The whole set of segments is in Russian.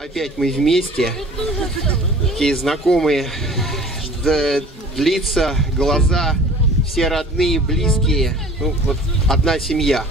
Опять мы вместе, такие знакомые лица, глаза, все родные, близкие, ну вот одна семья.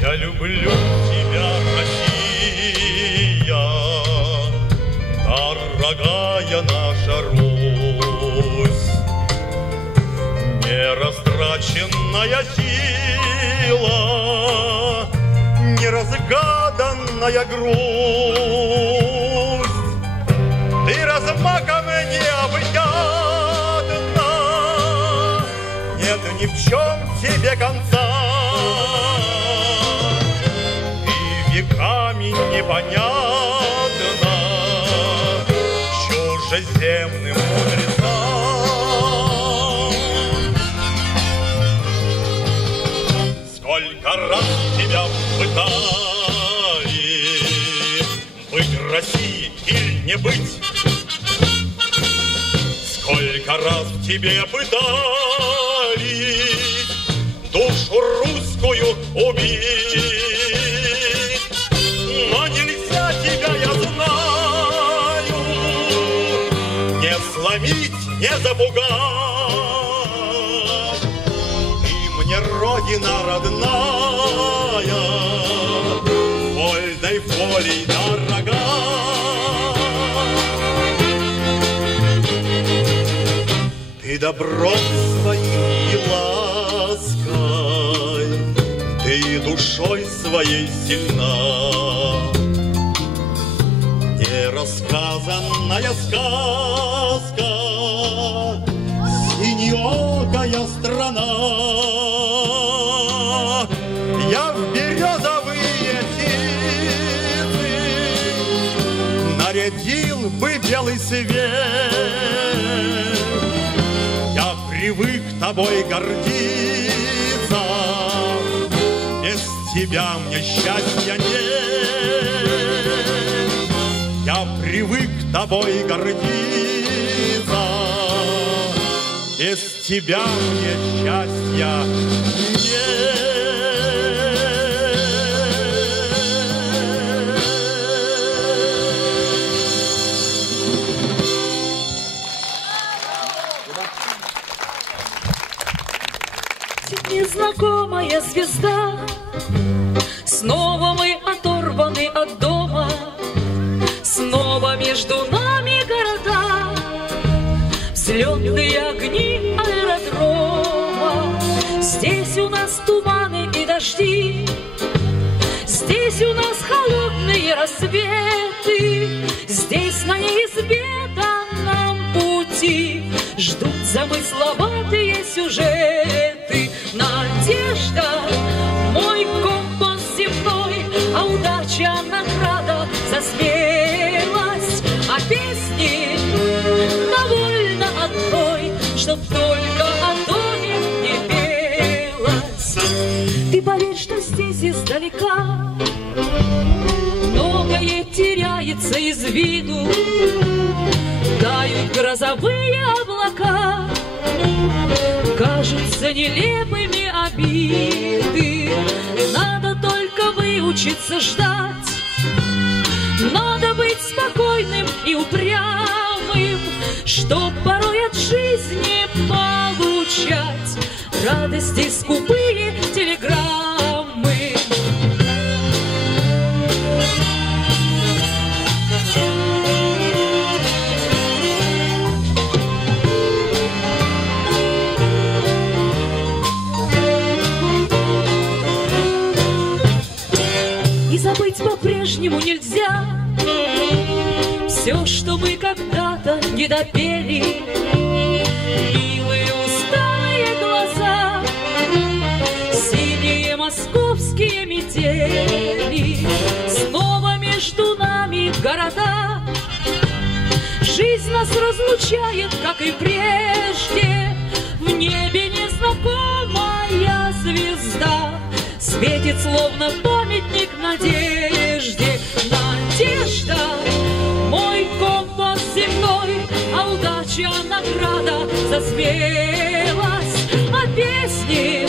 Я люблю тебя, Россия, дорогая наша Русь, нерастраченная сила, неразгаданная грусть. Ты размахом необъятным чем тебе конца. И веками непонятно чужеземным мудрецам. Сколько раз тебя пытали быть Россией или не быть. Сколько раз тебе пытались душу русскую убить. Но нельзя тебя, я знаю, не сломить, не запугать. И мне родина родная, вольной волей дорога. Ты добром своим и лаской, ты душой своей сильна. Нерассказанная сказка, синеокая страна. Я в березовые сизы нарядил бы белый свет. Я привык тобой гордиться, без тебя мне счастья нет. Я привык тобой гордиться, без тебя мне счастья нет. Незнакомая звезда, снова мы оторваны от дома, снова между нами города, взлетные огни аэродрома. Здесь у нас туманы и дожди, здесь у нас холодные рассветы, здесь на неизведанном пути ждут замысловатые сюжеты. Надежда, мой компас земной, а удача награда за смелость. А песни довольно одной, чтоб только о доме не пелось. Ты поверь, что здесь издалека многое теряется из виду, тают грозовые облака, кажутся нелепыми обиды. Надо только выучиться ждать, надо быть спокойным и упрямым, чтоб порой от жизни получать радости скупые телеграммы. Забыть по-прежнему нельзя все, что мы когда-то не допели. Милые усталые глаза, синие московские метели, снова между нами города. Жизнь нас разлучает, как и прежде. В небе незнакомая звезда светит, словно памятник надежде. Надежда, мой компас земной, а удача награда за смелость. А песни